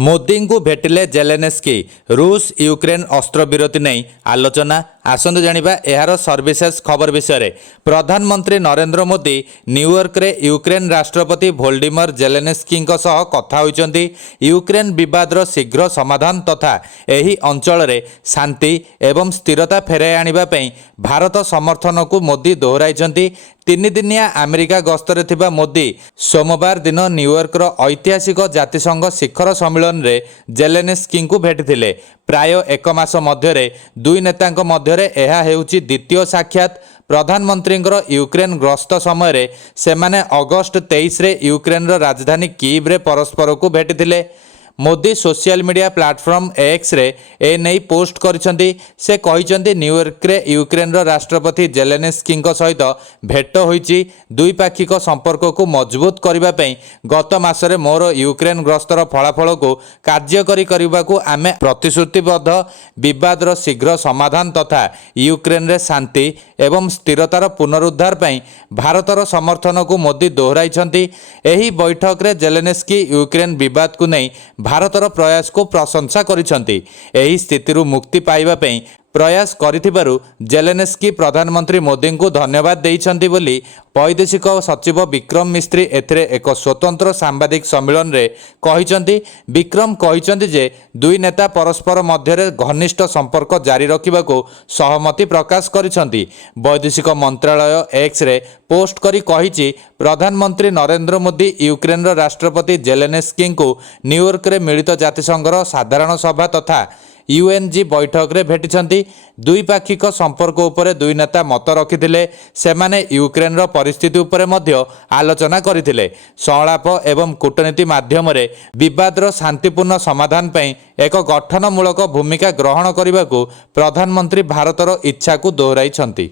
मोदी को भेटिले जेलेन्स्की रूस यूक्रेन अस्त्रविरति नहीं आलोचना आसतु जानिबा एहार सर्विसेस खबर विषय प्रधानमंत्री नरेंद्र मोदी न्यूयॉर्क रे यूक्रेन राष्ट्रपति वोल्डिमिर जेलेन्स्की सह कथा होइचंती। यूक्रेन विवादर शीघ्र समाधान तथा एही अंचल रे शांति एवं स्थिरता फेराई आनिबा पई भारत समर्थन को मोदी दोहराइचंती। तीन दिनिया अमेरिका गस्तरे थिबा मोदी सोमवार दिन न्यूयॉर्कर ऐतिहासिक जातिसंघ शिखर सम्मेलन रे जेलेन्स्की को भेटिथिले। प्राय एक मास मध्यरे दुई नेतांक मध्यरे एहा हेउची द्वितीय साक्षात। प्रधानमंत्री यूक्रेन ग्रस्त समय सेमाने अगस्ट 23 रे यूक्रेन राजधानी कीव रे परस्पर को भेटिथिले। Modi social media platform X रे ए नहीं पोस्ट करिसेंती। से कहिसेंती न्यूयॉर्क रे यूक्रेन राष्ट्रपति जेलेन्स्की सहित भेट होईची। द्विपाक्षिक संपर्क को मजबूत करबा पई गत मासरे मोर यूक्रेन ग्रस्तर फलाफल को कार्यकरी करबा को आमे प्रतिश्रुतिबद्ध। विवादर शीघ्र समाधान तथा यूक्रेन रे शांति एवं स्थिरतार पुनरुद्धार पई भारतर समर्थन को मोदी दोहराइछंती। एही बैठक रे जेलेन्स्की यूक्रेन विवाद को नहीं भारतर प्रयास को प्रशंसा करिसेंती। एही स्थितिरु मुक्ति पाइबा पई प्रयास करिथिबारु जेलेन्स्की प्रधानमंत्री मोदी को धन्यवाद देइछंती बोली वैदेशिक सचिव विक्रम मिस्त्री एथिरे एक स्वतंत्र सांबादिक सम्मेलन रे कहिसेंती। विक्रम कहिसेंती जे दुई नेता परस्पर मध्यरे घनिष्ठ संपर्क जारी रखिबा को सहमति प्रकाश करिसेंती। वैदेशिक मंत्रालय एक्स रे पोस्ट करी कहिछि प्रधानमंत्री नरेंद्र मोदी यूक्रेन राष्ट्रपति जेलेन्स्की को न्यूयॉर्क रे मिलित जातिसंघर साधारण सभा तथा यूएनजी बैठक रे भेटिछंती। द्विपाक्षिक संपर्क उपरे दुई नेता मत रखिथिले। सेमाने यूक्रेन रो परिस्थिति उपरे मध्य आलोचना करिथिले। संलाप एवं कूटनीति माध्यम रे विवादर शांतिपूर्ण समाधान पई एक गठनमूलक भूमिका ग्रहण करने को प्रधानमंत्री भारतर इच्छा को दोहराइछंती।